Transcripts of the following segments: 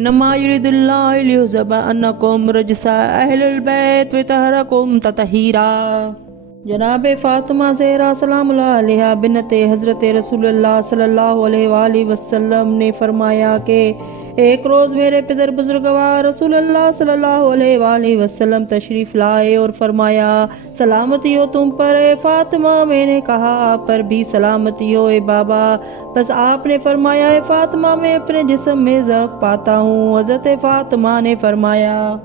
انما یرید اللہ لیذہب عنکم رجس اہل البیت ویطہرکم تطہیرا۔ جناب فاطمہ زہرا سلام اللہ علیہا بنت حضرت رسول اللہ صلی اللہ علیہ وآلہ وسلم نے فرمایا کہ ایک روز میرے پدر بزرگوار رسول اللہ صلی اللہ علیہ وآلہ وسلم تشریف لائے اور فرمایا سلامتی ہو تم پر اے فاطمہ۔ میں نے کہا آپ پر بھی سلامتی ہو اے بابا۔ بس آپ نے فرمایا اے فاطمہ میں اپنے جسم میں ضعف پاتا ہوں۔ حضرت فاطمہ نے فرمایا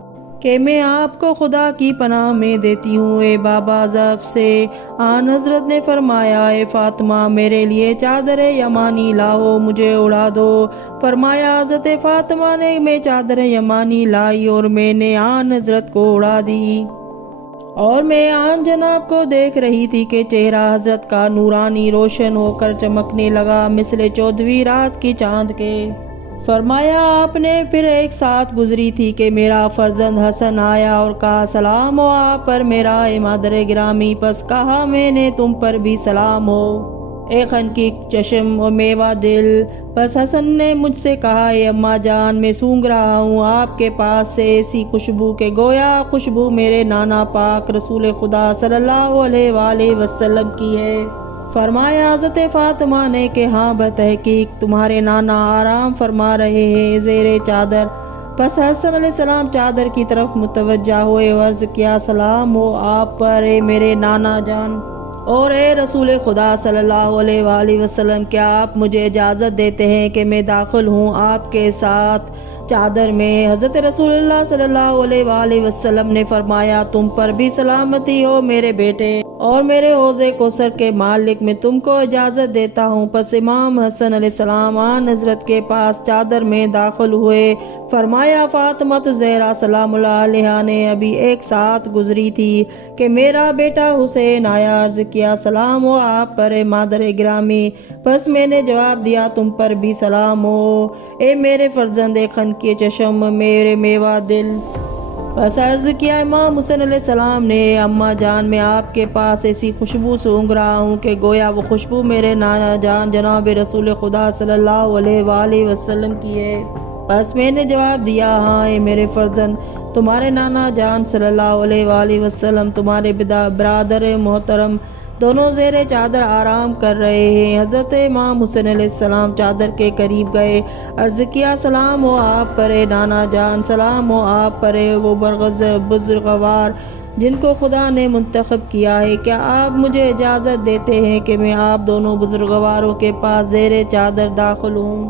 کہ میں آپ کو خدا کی پناہ میں دیتی ہوں اے بابا ضعف سے۔ آن حضرت نے فرمایا اے فاطمہ میرے لیے چادر یمانی لاؤ مجھے اڑا دو۔ فرمایا حضرت فاطمہ نے میں چادر یمانی لائی اور میں نے آن حضرت کو اڑا دی، اور میں آن جناب کو دیکھ رہی تھی کہ چہرہ حضرت کا نورانی روشن ہو کر چمکنے لگا مثل 14ویں رات کی چاند کے۔ فرمایا آپ نے پھر ایک ساتھ گزری تھی کہ میرا فرزند حسن آیا اور کہا سلام ہو آپ پر میرا اے مادر گرامی۔ پس کہا میں نے تم پر بھی سلام ہو اے خنقی چشم اور میوہ دل۔ پس حسن نے مجھ سے کہا اے اماں جان میں سونگ رہا ہوں آپ کے پاس سے ایسی خوشبو کہ گویا خوشبو میرے نانا پاک رسول خدا صلی اللہ علیہ وآلہ وسلم کی ہے۔ فرمایا حضرت فاطمہ نے کہ ہاں بتحقیق تمہارے نانا آرام فرما رہے ہیں زیر چادر۔ پس حسن علیہ السلام چادر کی طرف متوجہ ہوئے اور عرض کیا سلام ہو آپ پر اے میرے نانا جان اور اے رسول خدا صلی اللہ علیہ وآلہ وسلم، کیا آپ مجھے اجازت دیتے ہیں کہ میں داخل ہوں آپ کے ساتھ چادر میں؟ حضرت رسول اللہ صلی اللہ علیہ وآلہ وسلم نے فرمایا تم پر بھی سلامتی ہو میرے بیٹے اور میرے حوض کوثر کے مالک، میں تم کو اجازت دیتا ہوں۔ پس امام حسن علیہ السلام آن حضرت کے پاس چادر میں داخل ہوئے۔ فرمایا فاطمہ زہرا سلام اللہ علیہا نے ابھی ایک ساتھ گزری تھی کہ میرا بیٹا حسین آیا۔ عرض کیا سلام ہو آپ پر اے مادر گرامی۔ پس میں نے جواب دیا تم پر بھی سلام ہو اے میرے فرزند خنقی چشم میرے میوہ دل۔ بس عرض کیا امام حسین علیہ السلام نے اماں جان میں آپ کے پاس ایسی خوشبو سونگ رہا ہوں کہ گویا وہ خوشبو میرے نانا جان جناب رسول خدا صلی اللہ علیہ وآلہ وسلم کی ہے۔ بس میں نے جواب دیا ہاں اے میرے فرزند تمہارے نانا جان صلی اللہ علیہ وآلہ وسلم تمہارے برادر محترم دونوں زیر چادر آرام کر رہے ہیں۔ حضرت امام حسین علیہ السلام چادر کے قریب گئے۔ عرض کیا سلام ہو آپ پر اے نانا جان، سلام ہو آپ پر اے وہ بزرگوار جن کو خدا نے منتخب کیا ہے، کیا آپ مجھے اجازت دیتے ہیں کہ میں آپ دونوں بزرگواروں کے پاس زیر چادر داخل ہوں؟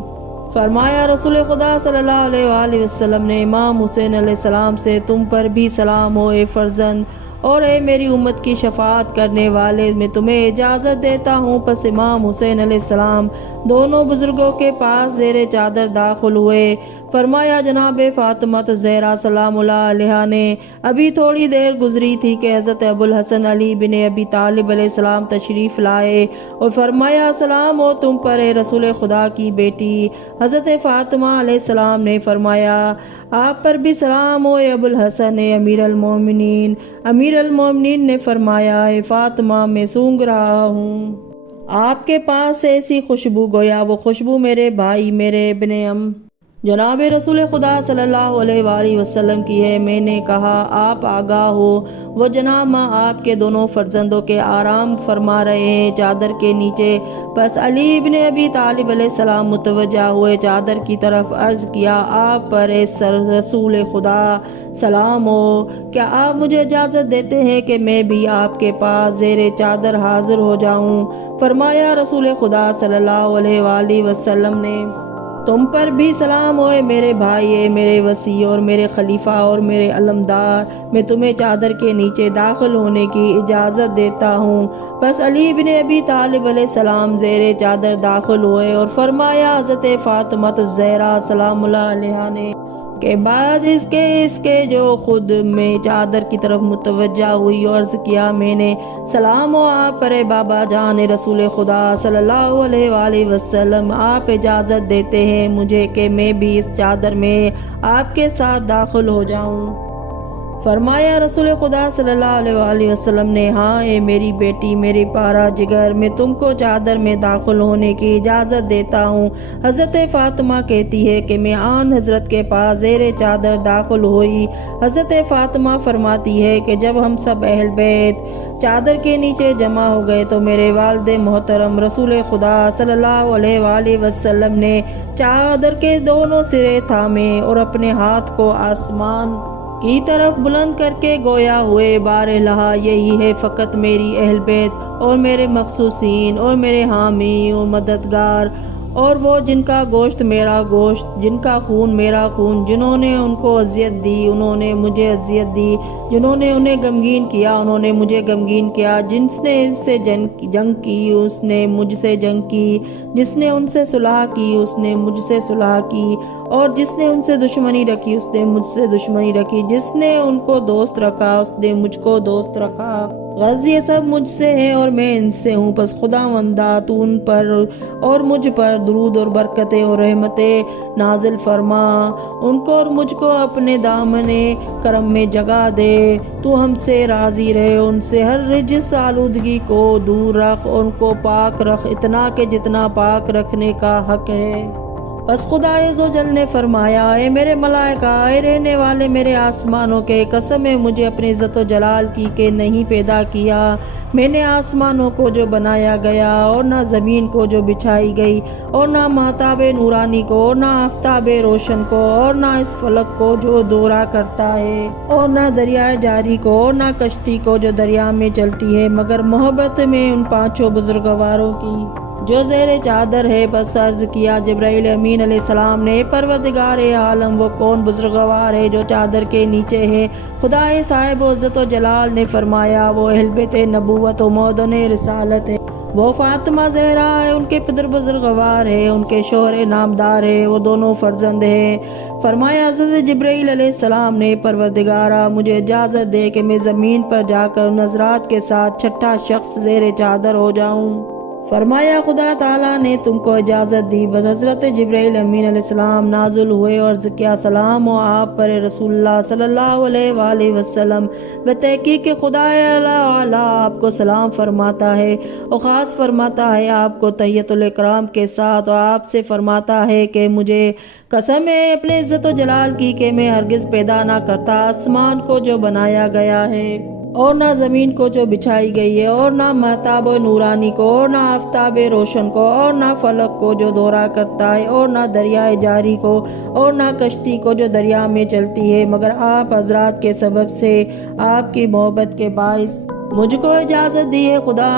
فرمایا رسول خدا صلی اللہ علیہ وآلہ وسلم نے امام حسین علیہ السلام سے تم پر بھی سلام ہو اے فرزند اور اے میری امت کی شفاعت کرنے والے، میں تمہیں اجازت دیتا ہوں۔ پس امام حسین علیہ السلام دونوں بزرگوں کے پاس زیر چادر داخل ہوئے۔ فرمایا جناب فاطمہ زہرا سلام اللہ علیہا نے ابھی تھوڑی دیر گزری تھی کہ حضرت ابو الحسن علی بن ابی طالب علیہ السلام تشریف لائے اور فرمایا سلام ہو تم پر اے رسول خدا کی بیٹی۔ حضرت فاطمہ علیہ السلام نے فرمایا آپ پر بھی سلام ہو اے ابو الحسن اے امیر المومنین۔ امیر المومنین نے فرمایا اے فاطمہ میں سونگ رہا ہوں آپ کے پاس ایسی خوشبو گویا وہ خوشبو میرے بھائی میرے ابن جناب رسول خدا صلی اللہ علیہ وآلہ وسلم کی ہے۔ میں نے کہا آپ آگاہ ہو، وہ جناب ماں آپ کے دونوں فرزندوں کے آرام فرما رہے ہیں چادر کے نیچے۔ پس علی بن ابی طالب علیہ السلام متوجہ ہوئے چادر کی طرف۔ عرض کیا آپ پر اے رسول خدا سلام ہو، کیا آپ مجھے اجازت دیتے ہیں کہ میں بھی آپ کے پاس زیر چادر حاضر ہو جاؤں؟ فرمایا رسول خدا صلی اللہ علیہ وآلہ وسلم نے تم پر بھی سلام ہوئے میرے بھائی اے میرے وصی اور میرے خلیفہ اور میرے علمدار، میں تمہیں چادر کے نیچے داخل ہونے کی اجازت دیتا ہوں۔ پس علی بن ابی طالب علیہ السلام زیر چادر داخل ہوئے اور فرمایا حضرت فاطمہ الزہرا سلام اللہ علیہا نے کے بعد اس کے جو خود میں چادر کی طرف متوجہ ہوئی اور عرض کیا میں نے سلام ہو آپ پر بابا جان رسول خدا صلی اللہ علیہ وآلہ وسلم، آپ اجازت دیتے ہیں مجھے کہ میں بھی اس چادر میں آپ کے ساتھ داخل ہو جاؤں؟ فرمایا رسول خدا صلی اللہ علیہ وآلہ وسلم نے، ہاں اے میری بیٹی، میرے پارا جگر، میں تم کو چادر میں داخل ہونے کی اجازت دیتا ہوں۔ حضرت فاطمہ کہتی ہے کہ میں آن حضرت کے پاس زیر چادر داخل ہوئی۔ حضرت فاطمہ فرماتی ہے کہ جب ہم سب اہل بیت چادر کے نیچے جمع ہو گئے تو میرے والد محترم رسول خدا صلی اللہ علیہ وآلہ وسلم نے چادر کے دونوں سرے تھامے اور اپنے ہاتھ کو آسمان کی طرف بلند کر کے گویا ہوئے، بارہا یہی ہے فقط میری اہل بیت اور میرے مخصوصین اور میرے حامی اور مددگار، اور وہ جن کا گوشت میرا گوشت، جن کا خون میرا خون، جنہوں نے ان کو اذیت دی انہوں نے مجھے اذیت دی، جنہوں نے انہیں غمگین کیا انہوں نے مجھے غمگین کیا، جس نے اس سے جنگ کی اس نے مجھ سے جنگ کی، جس نے ان سے صلح کی اس نے مجھ سے صلح کی، اور جس نے ان سے دشمنی رکھی اس نے مجھ سے دشمنی رکھی، جس نے ان کو دوست رکھا اس نے مجھ کو دوست رکھا۔ غرض یہ سب مجھ سے ہے اور میں ان سے ہوں، پس خداوندا تو ان پر اور مجھ پر درود اور برکتیں اور رحمتیں نازل فرما، ان کو اور مجھ کو اپنے دامن کرم میں جگہ دے، تو ہم سے راضی رہے، ان سے ہر رجس آلودگی کو دور رکھ، ان کو پاک رکھ اتنا کہ جتنا پاک رکھنے کا حق ہے۔ بس خدا عزوجل نے فرمایا، اے میرے ملائکہ، اے رہنے والے میرے آسمانوں کے، قسم ہے مجھے اپنی عزت و جلال کی کہ نہیں پیدا کیا میں نے آسمانوں کو جو بنایا گیا، اور نہ زمین کو جو بچھائی گئی، اور نہ مہتاب نورانی کو، اور نہ آفتاب روشن کو، اور نہ اس فلک کو جو دورہ کرتا ہے، اور نہ دریائے جاری کو، اور نہ کشتی کو جو دریا میں چلتی ہے، مگر محبت میں ان پانچوں بزرگواروں کی جو زیر چادر ہے۔ بس عرض کیا جبرائیل امین علیہ السلام نے، پروردگار عالم وہ کون بزرگوار ہے جو چادر کے نیچے ہے؟ خدا صاحب عزت و جلال نے فرمایا، وہ اہل بیت نبوت و مودن رسالت ہے، وہ فاطمہ زہرا ہے، ان کے پدر بزرگوار ہے، ان کے شوہر نامدار ہے، وہ دونوں فرزند ہیں۔ فرمایا حضرت جبرائیل علیہ السلام نے، پروردگارا مجھے اجازت دے کہ میں زمین پر جا کر ان حضرات کے ساتھ چھٹا شخص زیر چادر ہو جاؤں۔ فرمایا خدا تعالیٰ نے تم کو اجازت دی۔ بس حضرت جبرائیل امین علیہ السلام نازل ہوئے اور عرض کیا، سلام ہو آپ پر رسول اللہ صلی اللہ علیہ وآلہ وسلم، بتحقیق خدا اعلیٰ آپ کو سلام فرماتا ہے اور خاص فرماتا ہے آپ کو تحیت الاکرام کے ساتھ، اور آپ سے فرماتا ہے کہ مجھے قسم ہے اپنے عزت و جلال کی کہ میں ہرگز پیدا نہ کرتا آسمان کو جو بنایا گیا ہے، اور نہ زمین کو جو بچھائی گئی ہے، اور نہ مہتاب نورانی کو، اور نہ آفتاب روشن کو، اور نہ فلک کو جو دورہ کرتا ہے، اور نہ دریائے جاری کو، اور نہ کشتی کو جو دریا میں چلتی ہے، مگر آپ حضرات کے سبب سے، آپ کی محبت کے باعث مجھ کو اجازت دی ہے خدا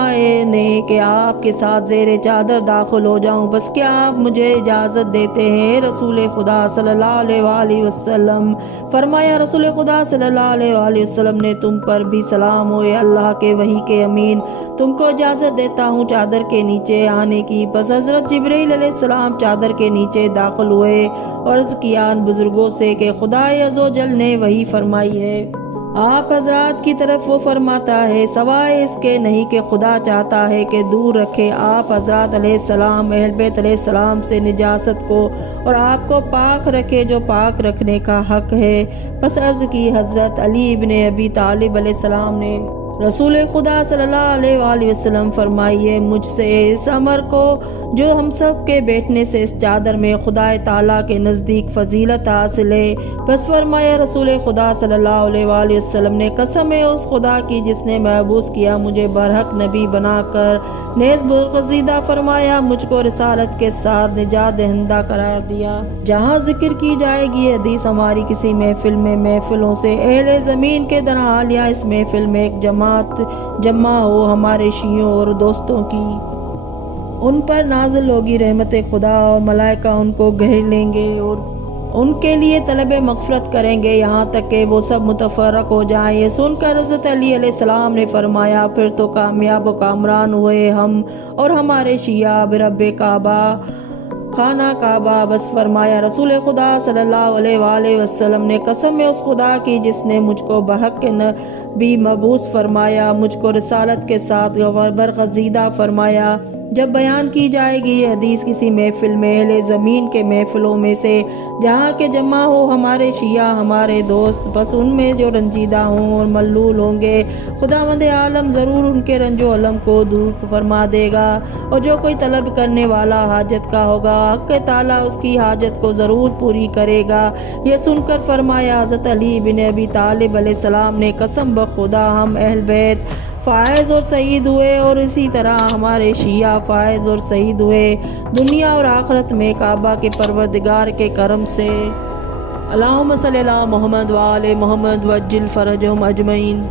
نے کہ آپ کے ساتھ زیر چادر داخل ہو جاؤں۔ بس کیا آپ مجھے اجازت دیتے ہیں؟ رسول خدا صلی اللہ علیہ وآلہ وسلم فرمایا، رسول خدا صلی اللہ علیہ وآلہ وسلم نے، تم پر بھی سلام ہو، اللہ کے وحی کے امین، تم کو اجازت دیتا ہوں چادر کے نیچے آنے کی۔ پس حضرت جبرائیل علیہ السلام چادر کے نیچے داخل ہوئے اور عرض کیا ان بزرگوں سے کہ خدا عزوجل نے وحی فرمائی ہے، آپ حضرات کی طرف وہ فرماتا ہے، سوائے اس کے نہیں کہ خدا چاہتا ہے کہ دور رکھے آپ حضرات علیہ السلام اہل بیت علیہ السلام سے نجاست کو، اور آپ کو پاک رکھے جو پاک رکھنے کا حق ہے۔ پس عرض کی حضرت علی ابن ابی طالب علیہ السلام نے، رسول خدا صلی اللہ علیہ وآلہ وسلم فرمائیے مجھ سے اس امر کو جو ہم سب کے بیٹھنے سے اس چادر میں خدا تعالیٰ کے نزدیک فضیلت حاصل ہے۔ بس فرمایا رسول خدا صلی اللہ علیہ وآلہ وسلم نے، قسم ہے اس خدا کی جس نے محبوس کیا مجھے برحق نبی بنا کر، نیز برگزیدہ فرمایا مجھ کو رسالت کے ساتھ نجات دہندہ قرار دیا۔ جہاں ذکر کی جائے گی حدیث ہماری کسی محفل میں محفلوں سے اہل زمین کے درحال یا اس محفل میں ایک جماعت جمع ہو ہمارے شیعوں اور دوستوں کی، ان پر نازل ہوگی رحمت خدا اور ملائکہ ان کو گھیر لیں گے اور ان کے لیے طلب مغفرت کریں گے یہاں تک کہ وہ سب متفرق ہو جائیں۔ یہ سن کر حضرت علی علیہ السلام نے فرمایا، پھر تو کامیاب و کامران ہوئے ہم اور ہمارے شیعہ برب کعبہ خانہ کعبہ۔ بس فرمایا رسول خدا صلی اللہ علیہ وآلہ وسلم نے، قسم ہے اس خدا کی جس نے مجھ کو بحق نبی مبعوث فرمایا، مجھ کو رسالت کے ساتھ برگزیدہ فرمایا، جب بیان کی جائے گی یہ حدیث کسی محفل میں اہل زمین کے محفلوں میں سے جہاں کے جمع ہو ہمارے شیعہ ہمارے دوست، بس ان میں جو رنجیدہ ہوں اور ملول ہوں گے خداوند عالم ضرور ان کے رنج و علم کو دور فرما دے گا، اور جو کوئی طلب کرنے والا حاجت کا ہوگا حق تعالیٰ اس کی حاجت کو ضرور پوری کرے گا۔ یہ سن کر فرمایا حضرت علی بن ابی طالب علیہ السلام نے قسم بخدا ہم اہل بیت فائز اور سعید ہوئے، اور اسی طرح ہمارے شیعہ فائز اور سعید ہوئے دنیا اور آخرت میں کعبہ کے پروردگار کے کرم سے۔ اللہم صلی علی محمد وآل محمد وعجل فرجہم اجمعین۔